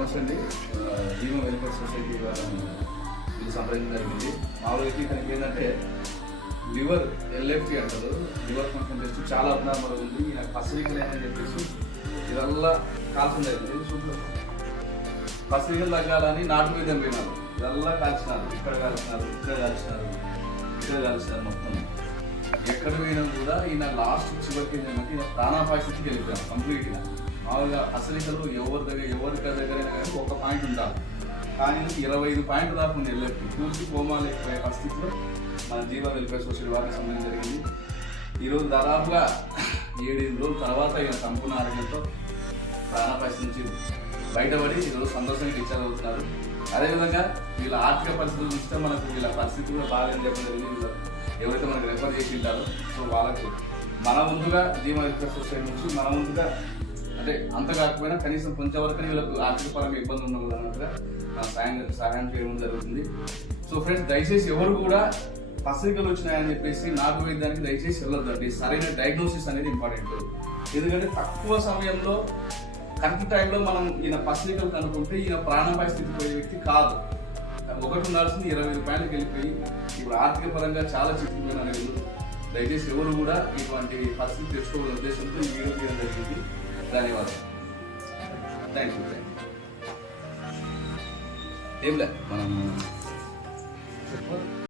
నమస్తే అండి. GO welfare society వాళ్ళని ఇది సంప్రదించడం జరిగింది. మామూలుగా ఇతనికి ఏంటంటే లివర్ ఎల్ఎఫ్టీ అంటారు, లివర్ ఫంక్షన్ టెస్ట్ చాలా అబ్నార్మల్ ఉంది. ఈయన పసిరికలు అని చెప్పేసి ఇదల్లా కాల్చడం జరిగింది. సూపర్ పసిరికలు తగ్గాలని నాటు మీద పోయినారు, ఇదల్లా కాల్చినారు. ఇక్కడ కాల్చినారు, ఇక్కడ కాల్చినారు, ఇక్కడ కాల్చినారు. మొత్తం ఎక్కడ పోయినా కూడా ఈయన లాస్ట్ చివరికి ఏంటంటే ఈయన ప్రాణాపాయ స్థితికి వెళ్ళిపోయాను కంప్లీట్గా. మామూలుగా పసిరికలు ఎవరి దగ్గరైనా కానీ ఒక పాయింట్ ఉండాలి, కానీ 25 పాయింట్ దాకా ఉంది ఎల్ఎఫ్టీ. పూర్తి కోమాలు ఎక్కువ పరిస్థితిలో మన జీవ వెల్ఫేర్ సొసైటీ వారికి సంబంధం జరిగింది. ఈరోజు దాదాపుగా 7 రోజుల తర్వాత ఈయన సంపూర్ణ ఆరోగ్యంతో ప్రాణాపాయ నుంచి బయటపడి ఈరోజు సంతోషంగా డిశ్చార్జ్ అవుతున్నారు. అదేవిధంగా వీళ్ళ ఆర్థిక పరిస్థితులు చూస్తే మనకు వీళ్ళ పరిస్థితి కూడా బాగాలేని చెప్పడం జరిగింది. వీళ్ళు ఎవరైతే మనకు రెఫర్ చేసి ఉంటారో సో వాళ్ళకు మన ముందుగా జీవ వెల్ఫేర్ సొసైటీ నుంచి మన ముందుగా అంటే అంత కాకపోయినా కనీసం కొంచెం వరకు వీళ్ళకు ఆర్థిక పరంగా ఇబ్బంది ఉండదు అన్నట్టుగా సహాయం చేయడం జరుగుతుంది. సో ఫ్రెండ్స్, దయచేసి ఎవరు కూడా పసిరికలు వచ్చినాయని చెప్పేసి నాటు వైద్యానికి దయచేసి వెళ్ళొద్దండి. సరైన డయాగ్నోసిస్ అనేది ఇంపార్టెంట్. ఎందుకంటే తక్కువ సమయంలో కరెక్ట్ టైంలో మనం ఈయన పసిరికలు కనుక్కుంటే ఈయన ప్రాణాపాయ స్థితి పోయే వ్యక్తి కాదు. ఒకటి ఉండాల్సింది 25 పాయింట్కి వెళ్ళిపోయి ఇప్పుడు ఆర్థిక పరంగా చాలా చిక్కుపోయిన వీళ్ళు. దయచేసి ఎవరు కూడా ఇటువంటి పరిస్థితి తెచ్చుకోవాలనే ఉద్దేశంతో ఈ వీడియో తీయడం జరిగింది. ధన్యవాదాలు. Thank you. ఏం లే మనం